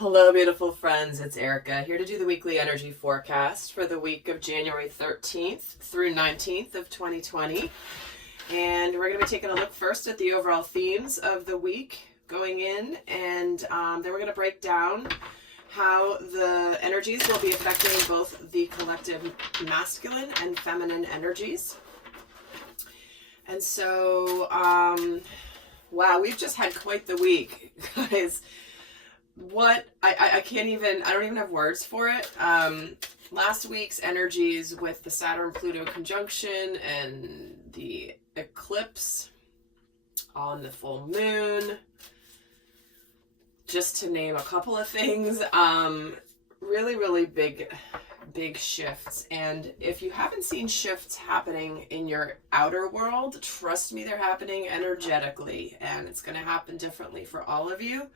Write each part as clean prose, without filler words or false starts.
Hello, beautiful friends. It's Erika here to do the weekly energy forecast for the week of January 13th through 19th of 2020. And we're going to be taking a look first at the overall themes of the week going in, and then we're going to break down how the energies will be affecting both the collective masculine and feminine energies. And so, wow, we've just had quite the week, guys. I don't even have words for it. Last week's energies with the Saturn-Pluto conjunction and the eclipse on the full moon, just to name a couple of things, really big shifts. And if you haven't seen shifts happening in your outer world, trust me, they're happening energetically, and it's going to happen differently for all of you.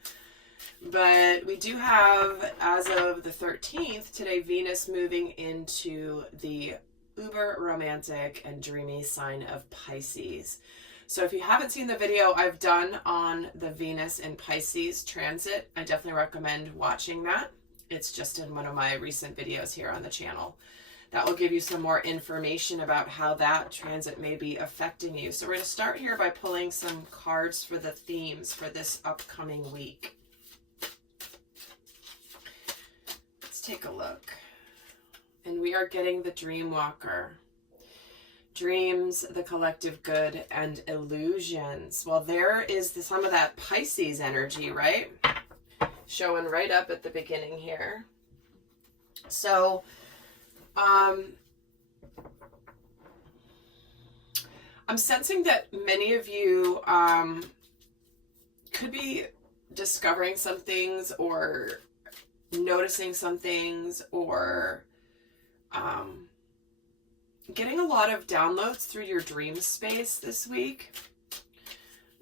But we do have, as of the 13th, today, Venus moving into the uber romantic and dreamy sign of Pisces. So if you haven't seen the video I've done on the Venus in Pisces transit, I definitely recommend watching that. It's just in one of my recent videos here on the channel. That will give you some more information about how that transit may be affecting you. So we're going to start here by pulling some cards for the themes for this upcoming week. Take a look. And we are getting the Dream Walker. Dreams, the collective good, and illusions. Well, there is some of that Pisces energy, right? Showing right up at the beginning here. So, I'm sensing that many of you could be discovering some things or noticing some things, or getting a lot of downloads through your dream space this week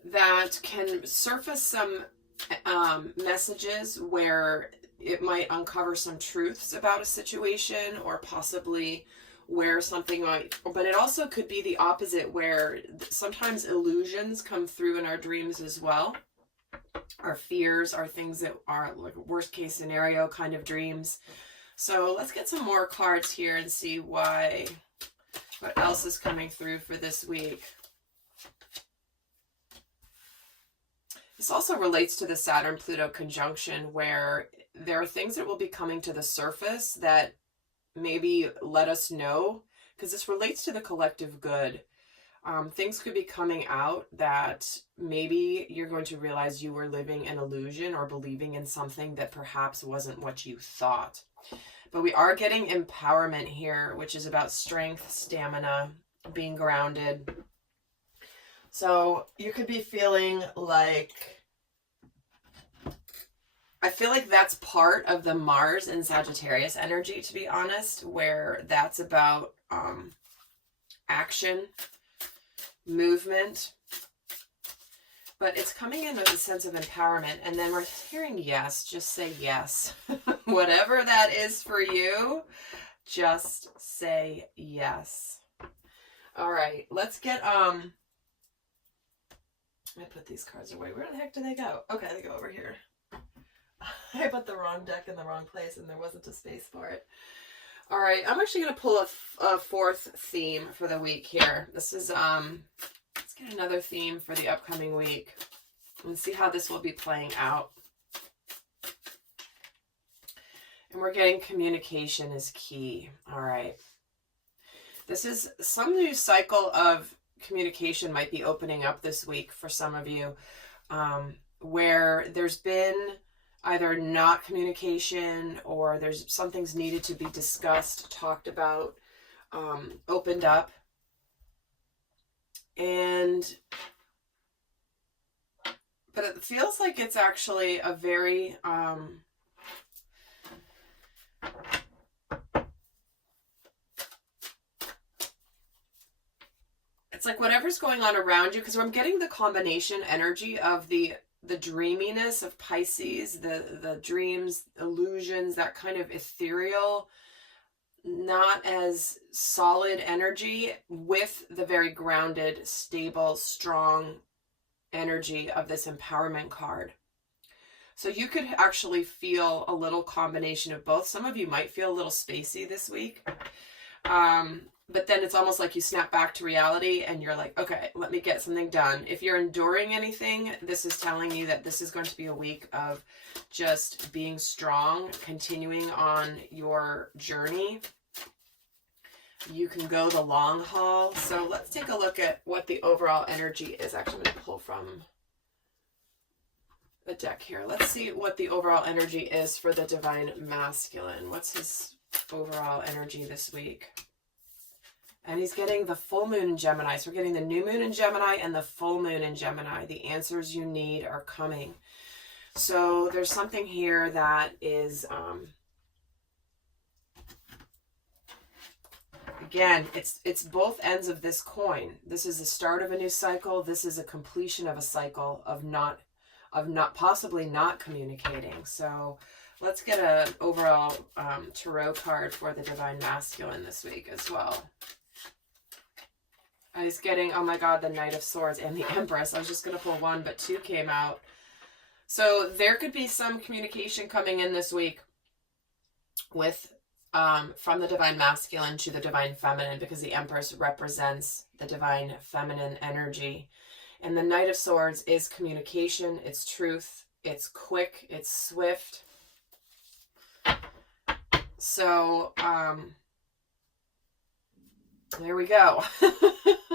that can surface some messages where it might uncover some truths about a situation, or possibly where something might, but it also could be the opposite, where sometimes illusions come through in our dreams as well. Our fears are things that are like worst case scenario kind of dreams. So let's get some more cards here and see what else is coming through for this week. This also relates to the Saturn-Pluto conjunction, where there are things that will be coming to the surface that maybe let us know, because this relates to the collective good. Things could be coming out that maybe you're going to realize you were living an illusion or believing in something that perhaps wasn't what you thought. But we are getting empowerment here, which is about strength, stamina, being grounded. So you could be feeling like, I feel like that's part of the Mars and Sagittarius energy, to be honest, where that's about action, movement, but it's coming in with a sense of empowerment. And then we're hearing yes. Just say yes. Whatever that is for you, just say yes. All right, let's get I put these cards away. Where the heck do they go? Okay, they go over here. I put the wrong deck in the wrong place and there wasn't a space for it. All right, I'm actually going to pull a fourth theme for the week here. This is, let's get another theme for the upcoming week and see how this will be playing out. And we're getting communication is key. All right. This is some new cycle of communication might be opening up this week for some of you, where there's been either not communication, or there's something's needed to be discussed, talked about, opened up. But it feels like it's actually a very, it's like whatever's going on around you, because I'm getting the combination energy of the dreaminess of Pisces, the dreams, illusions, that kind of ethereal, not as solid energy, with the very grounded, stable, strong energy of this empowerment card. So you could actually feel a little combination of both. Some of you might feel a little spacey this week. But then it's almost like you snap back to reality and you're like, okay, let me get something done. If you're enduring anything, this is telling you that this is going to be a week of just being strong, continuing on your journey. You can go the long haul. So let's take a look at what the overall energy is. Actually, I'm going to pull from the deck here. Let's see what the overall energy is for the Divine Masculine. What's his overall energy this week? And he's getting the full moon in Gemini. So we're getting the new moon in Gemini and the full moon in Gemini. The answers you need are coming. So there's something here that is, again, it's both ends of this coin. This is the start of a new cycle. This is a completion of a cycle of possibly not communicating. So let's get an overall tarot card for the Divine Masculine this week as well. I was getting, oh my God, the Knight of Swords and the Empress. I was just going to pull one, but two came out. So there could be some communication coming in this week with from the Divine Masculine to the Divine Feminine, because the Empress represents the Divine Feminine energy. And the Knight of Swords is communication, it's truth, it's quick, it's swift. So, there we go.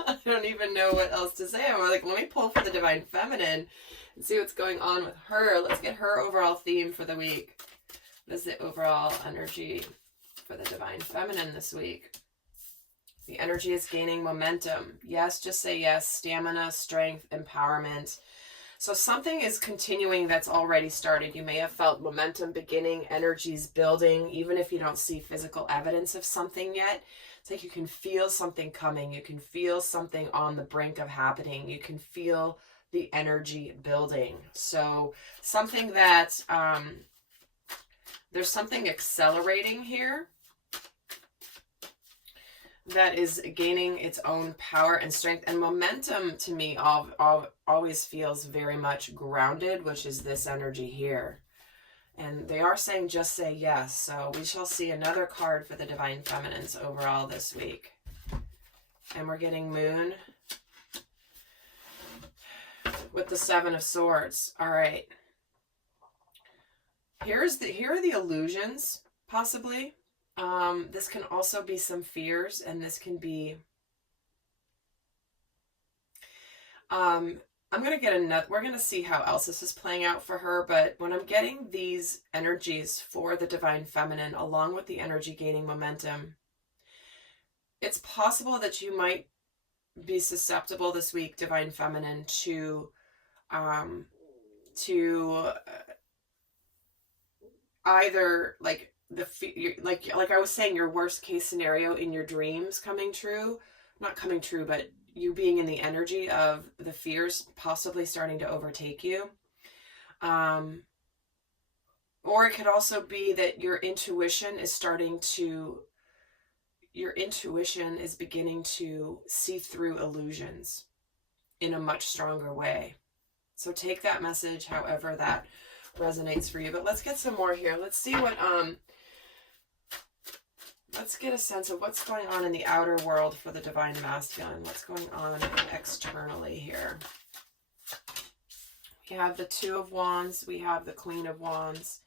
I don't even know what else to say. I'm like, let me pull for the Divine Feminine and see what's going on with her. Let's get her overall theme for the week. What is the overall energy for the Divine Feminine this week? The energy is gaining momentum. Yes, just say yes. Stamina, strength, empowerment. So something is continuing that's already started. You may have felt momentum beginning, energies building, even if you don't see physical evidence of something yet. It's like you can feel something coming. You can feel something on the brink of happening. You can feel the energy building. So something that, there's something accelerating here that is gaining its own power and strength. And momentum to me always feels very much grounded, which is this energy here. And they are saying just say yes. So we shall see another card for the Divine Feminines overall this week. And we're getting Moon with the Seven of Swords. All right. Here are the illusions, possibly. This can also be some fears, and this can be, I'm going to get another, we're going to see how else this is playing out for her, but when I'm getting these energies for the Divine Feminine, along with the energy gaining momentum, it's possible that you might be susceptible this week, Divine Feminine, to either like like I was saying, your worst case scenario in your dreams coming true, not coming true, but you being in the energy of the fears possibly starting to overtake you. Or it could also be that your intuition is beginning to see through illusions in a much stronger way. So take that message however that resonates for you. But let's get some more here. Let's see what, let's get a sense of what's going on in the outer world for the Divine Masculine. What's going on externally here? We have the Two of Wands. We have the Queen of Wands.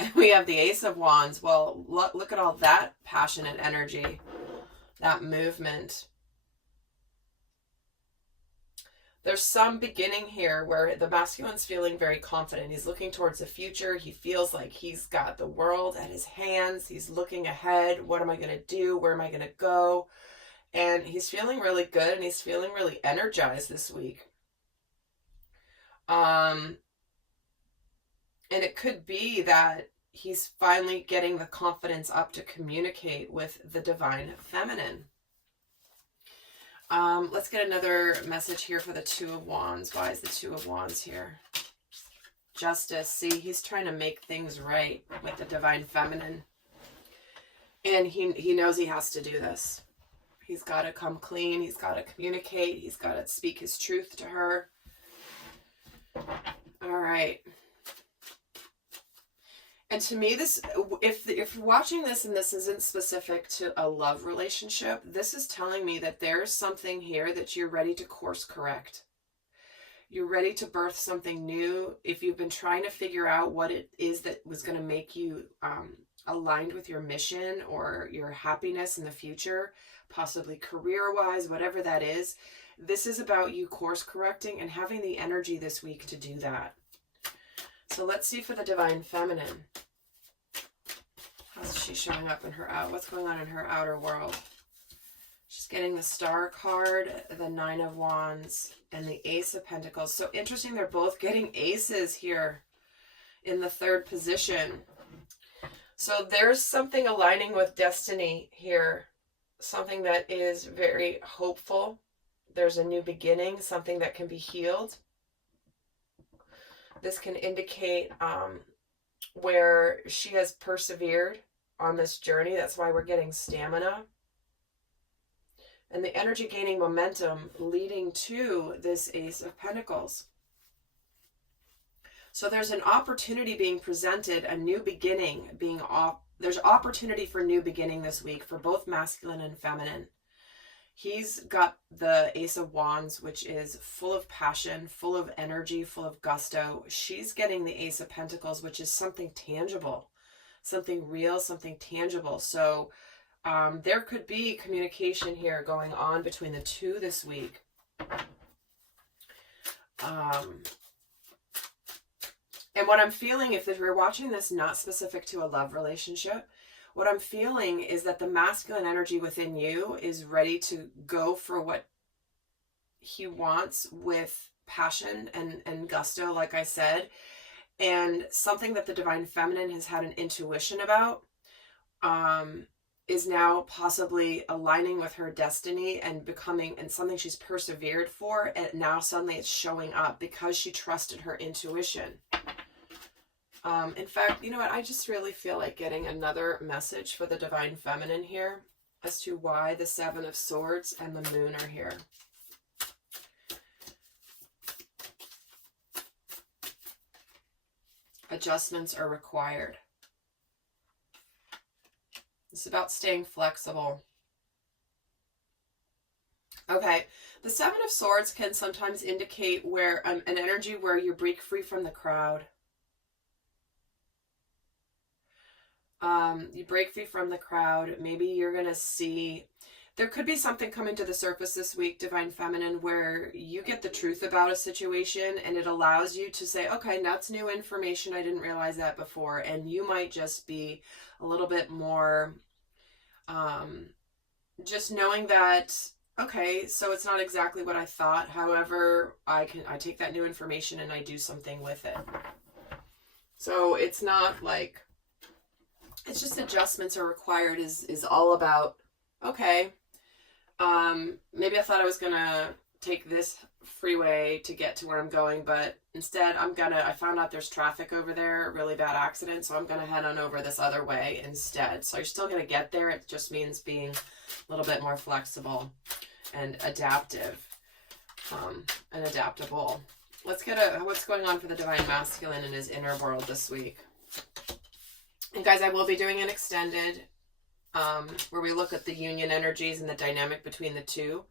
And we have the Ace of Wands. Well, look at all that passionate energy, that movement. There's some beginning here where the masculine's feeling very confident. He's looking towards the future. He feels like he's got the world at his hands. He's looking ahead. What am I going to do? Where am I going to go? And he's feeling really good, and he's feeling really energized this week. And it could be that he's finally getting the confidence up to communicate with the Divine Feminine. Let's get another message here for the Two of Wands. Why is the Two of Wands here? Justice. See, he's trying to make things right with the Divine Feminine. And he knows he has to do this. He's got to come clean. He's got to communicate. He's got to speak his truth to her. All right. And to me, this, if you're watching this and this isn't specific to a love relationship, this is telling me that there's something here that you're ready to course correct. You're ready to birth something new. If you've been trying to figure out what it is that was going to make you aligned with your mission or your happiness in the future, possibly career-wise, whatever that is, this is about you course correcting and having the energy this week to do that. So let's see for the Divine Feminine. How's she showing up in her what's going on in her outer world? She's getting the Star card, the Nine of Wands, and the Ace of Pentacles. So interesting, they're both getting aces here in the third position. So there's something aligning with destiny here. Something that is very hopeful. There's a new beginning, something that can be healed. This can indicate where she has persevered on this journey. That's why we're getting stamina. And the energy gaining momentum leading to this Ace of Pentacles. So there's an opportunity being presented, a new beginning being off. There's opportunity for new beginning this week for both masculine and feminine. He's got the Ace of Wands, which is full of passion, full of energy, full of gusto. She's getting the Ace of Pentacles, which is something tangible, something real, something tangible. So there could be communication here going on between the two this week. And what I'm feeling, if you're watching this not specific to a love relationship, what I'm feeling is that the masculine energy within you is ready to go for what he wants with passion and gusto, like I said. And something that the Divine Feminine has had an intuition about is now possibly aligning with her destiny and becoming, and something she's persevered for, and now suddenly it's showing up because she trusted her intuition. In fact, you know what? I just really feel like getting another message for the Divine Feminine here as to why the Seven of Swords and the Moon are here. Adjustments are required. It's about staying flexible. Okay, the Seven of Swords can sometimes indicate where an energy where you break free from the crowd. You break free from the crowd. Maybe you're going to see, there could be something coming to the surface this week, Divine Feminine, where you get the truth about a situation and it allows you to say, okay, that's new information. I didn't realize that before. And you might just be a little bit more, just knowing that, okay, so it's not exactly what I thought. However, I take that new information and I do something with it. So it's not like, it's just adjustments are required is all about, okay, maybe I thought I was going to take this freeway to get to where I'm going, but instead I found out there's traffic over there, really bad accident, so I'm going to head on over this other way instead. So you're still going to get there. It just means being a little bit more flexible and adaptive, and adaptable. Let's get what's going on for the Divine Masculine in his inner world this week. And guys, I will be doing an extended where we look at the union energies and the dynamic between the two.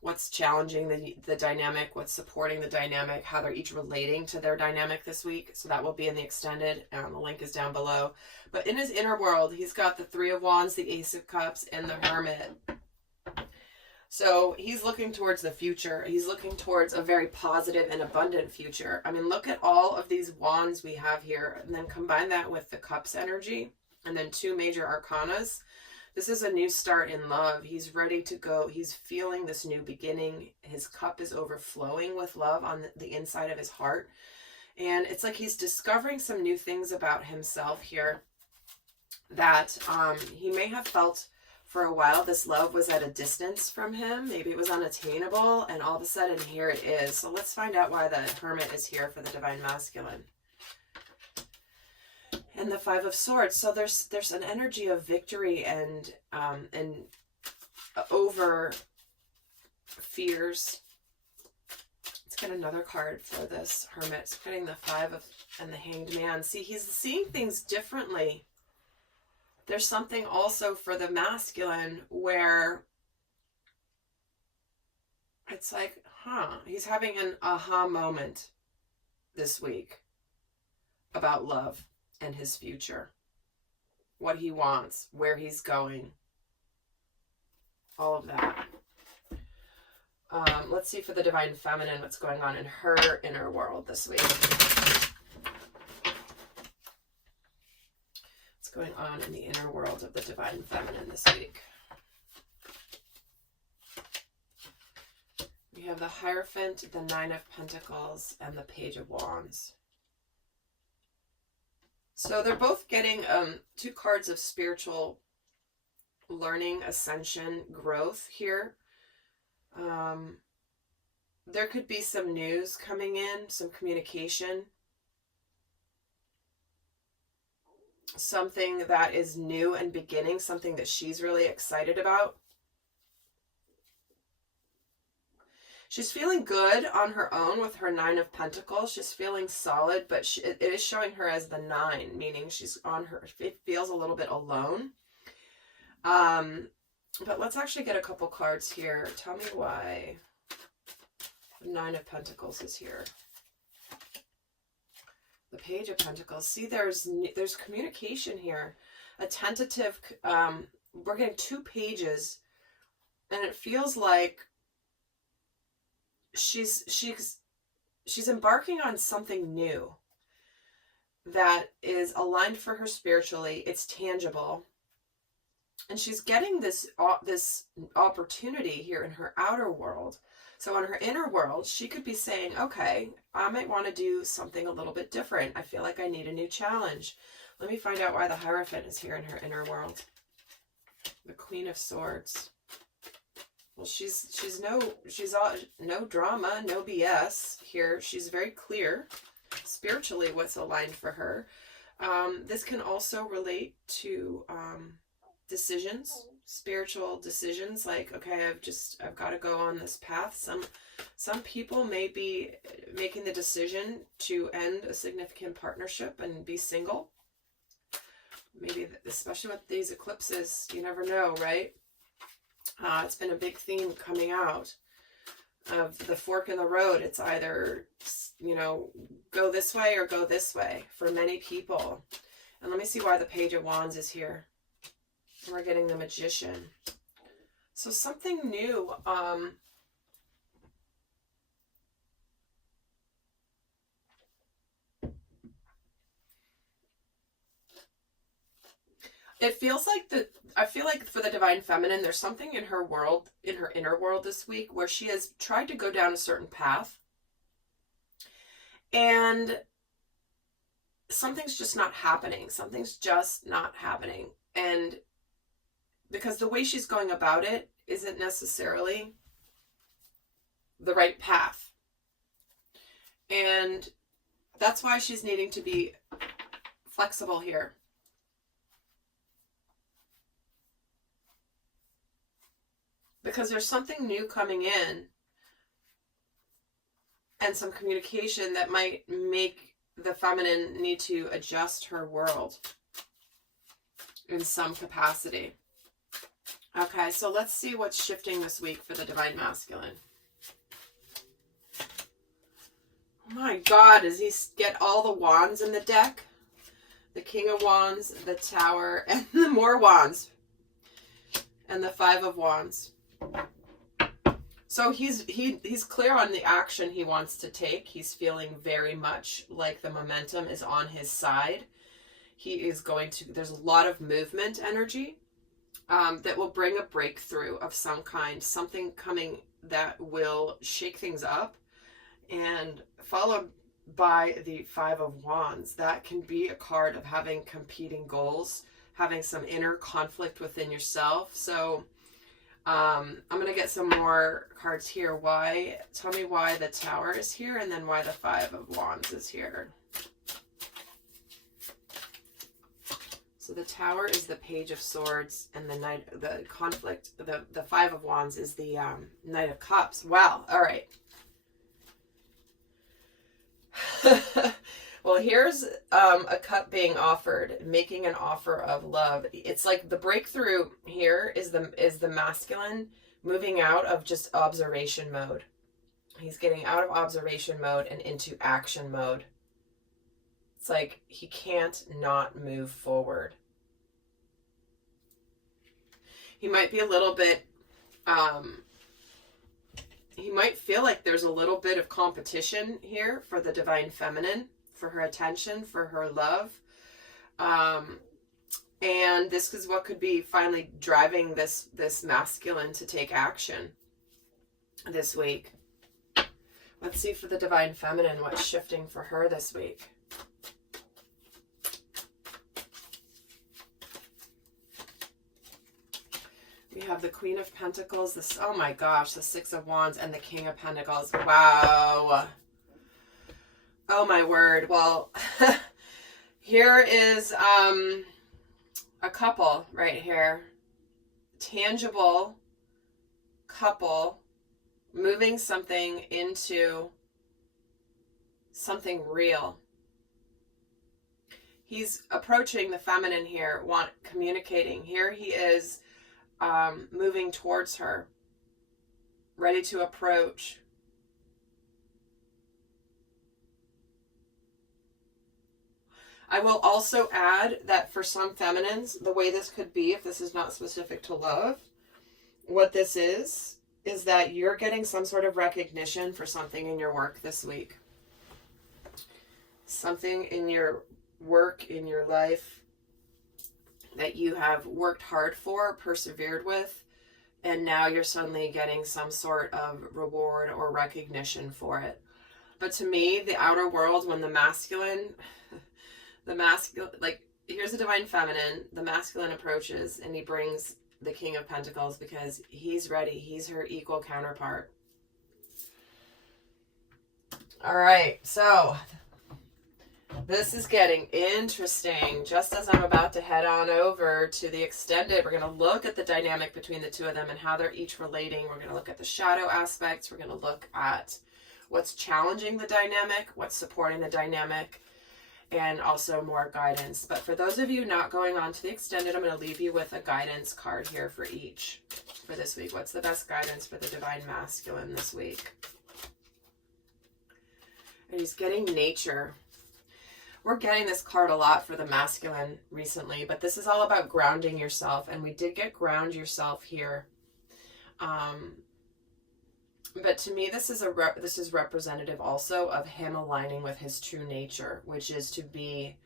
What's challenging the dynamic, what's supporting the dynamic, how they're each relating to their dynamic this week. So that will be in the extended. The link is down below. But in his inner world, he's got the Three of Wands, the Ace of Cups, and the Hermit. So he's looking towards the future. He's looking towards a very positive and abundant future. I mean, look at all of these wands we have here, and then combine that with the Cups energy, and then two major arcanas. This is a new start in love. He's ready to go. He's feeling this new beginning. His cup is overflowing with love on the inside of his heart. And it's like he's discovering some new things about himself here that he may have felt for a while. This love was at a distance from him. Maybe it was unattainable, and all of a sudden here it is. So let's find out why the Hermit is here for the Divine Masculine. And the Five of Swords. So there's an energy of victory and over fears. Let's get another card for this Hermit. It's getting the Five of and the Hanged Man. See, he's seeing things differently. There's something also for the masculine where it's like, he's having an aha moment this week about love and his future, what he wants, where he's going, all of that. Let's see for the Divine Feminine what's going on in her inner world this week. What's going on in the inner world of the Divine Feminine this week? We have the Hierophant, the Nine of Pentacles, and the Page of Wands. So they're both getting 2 cards of spiritual learning, ascension, growth here. There could be some news coming in, some communication, something that is new and beginning, something that she's really excited about. She's feeling good on her own with her Nine of Pentacles. She's feeling solid, but it is showing her as the 9, meaning she's on her, it feels a little bit alone. But let's actually get a couple cards here. Tell me why the Nine of Pentacles is here. The Page of Pentacles. See, there's communication here. A tentative, we're getting 2 pages, and it feels like she's embarking on something new that is aligned for her spiritually. It's tangible. And she's getting this opportunity here in her outer world. So in her inner world, she could be saying, okay, I might want to do something a little bit different. I feel like I need a new challenge. Let me find out why the Hierophant is here in her inner world. The Queen of Swords. Well, she's no drama, no BS here. She's very clear spiritually what's aligned for her. This can also relate to decisions, spiritual decisions, like, okay, I've got to go on this path. Some people may be making the decision to end a significant partnership and be single. Maybe, especially with these eclipses, you never know, right? It's been a big theme coming out of the fork in the road. It's either, go this way or go this way for many people. And let me see why the Page of Wands is here. We're getting the Magician. So something new. It feels like I feel like for the Divine Feminine, there's something in her world, in her inner world this week, where she has tried to go down a certain path. And something's just not happening. Something's just not happening. And because the way she's going about it isn't necessarily the right path. And that's why she's needing to be flexible here. Because there's something new coming in and some communication that might make the feminine need to adjust her world in some capacity. Okay, so let's see what's shifting this week for the Divine Masculine. Oh my God, does he get all the wands in the deck? The King of Wands, the Tower, and the more wands. And the Five of Wands. So he's clear on the action he wants to take. He's feeling very much like the momentum is on his side. He is going to, there's a lot of movement energy that will bring a breakthrough of some kind, something coming that will shake things up, and followed by the Five of Wands. That can be a card of having competing goals, having some inner conflict within yourself. So I'm going to get some more cards here. Tell me why the Tower is here, and then why the Five of Wands is here. So the Tower is the Page of Swords, and the conflict, the Five of Wands is the Knight of Cups. Wow. All right. Well, here's a cup being offered, making an offer of love. It's like the breakthrough here is the masculine moving out of just observation mode. He's getting out of observation mode and into action mode. It's like he can't not move forward. He might be a little bit, he might feel like there's a little bit of competition here for the divine feminine, for her attention, for her love. And this is what could be finally driving this masculine to take action this week. Let's see for the divine feminine what's shifting for her this week. We have the Queen of Pentacles, oh my gosh, the Six of Wands, and the King of Pentacles. Wow. Oh my word. Well, here is a couple right here. Tangible couple moving something into something real. He's approaching the feminine here, communicating. Here he is moving towards her, ready to approach. I will also add that for some feminines, the way this could be, if this is not specific to love, what this is that you're getting some sort of recognition for something in your work this week. Something in your work, in your life, that you have worked hard for, persevered with, and now you're suddenly getting some sort of reward or recognition for it. But to me, the outer world, when the masculine, like, here's the divine feminine, the masculine approaches, and he brings the King of Pentacles because he's ready. He's her equal counterpart. All right, so this is getting interesting. Just as I'm about to head on over to the extended, we're going to look at the dynamic between the two of them and how they're each relating. We're going to look at the shadow aspects. We're going to look at what's challenging the dynamic, what's supporting the dynamic, and also more guidance. But for those of you not going on to the extended, I'm going to leave you with a guidance card here for each for this week. What's the best guidance for the divine masculine this week? And he's getting nature. We're getting this card a lot for the masculine recently, but this is all about grounding yourself, and we did get ground yourself here. But to me, this is representative also of him aligning with his true nature, which is to be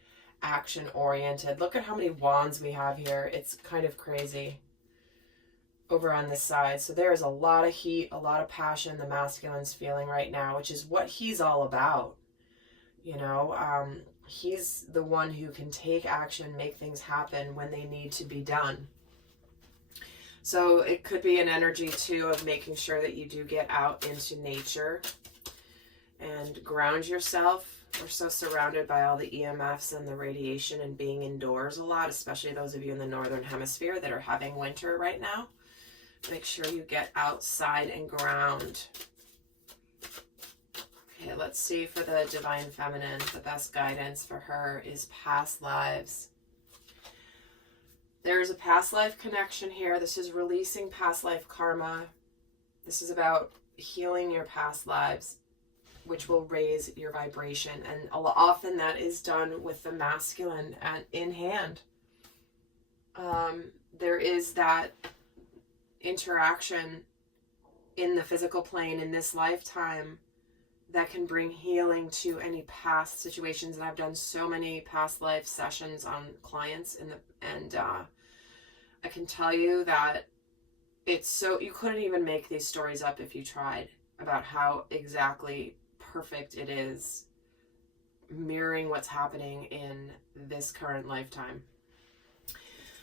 action-oriented. Look at how many wands we have here. It's kind of crazy over on this side. So there is a lot of heat, a lot of passion the masculine's feeling right now, which is what he's all about. You know, he's the one who can take action, make things happen when they need to be done. So it could be an energy too of making sure that you do get out into nature and ground yourself. We're so surrounded by all the EMFs and the radiation and being indoors a lot, especially those of you in the northern hemisphere that are having winter right now. Make sure you get outside and ground. Okay, let's see for the divine feminine. The best guidance for her is past lives. There's a past life connection here. This is releasing past life karma. This is about healing your past lives, which will raise your vibration. And often that is done with the masculine in hand. There is that interaction in the physical plane in this lifetime that can bring healing to any past situations. And I've done so many past life sessions on clients and I can tell you that it's so, you couldn't even make these stories up if you tried, about how exactly perfect it is, mirroring what's happening in this current lifetime.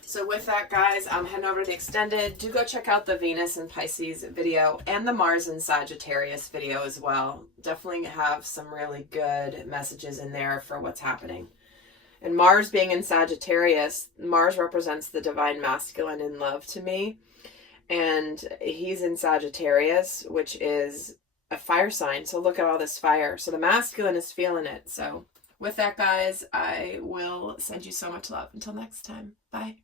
So with that, guys, I'm heading over to the extended. Do go check out the Venus and Pisces video and the Mars and Sagittarius video as well. Definitely have some really good messages in there for what's happening. And Mars being in Sagittarius, Mars represents the divine masculine in love to me. And he's in Sagittarius, which is a fire sign. So look at all this fire. So the masculine is feeling it. So with that, guys, I will send you so much love. Until next time. Bye.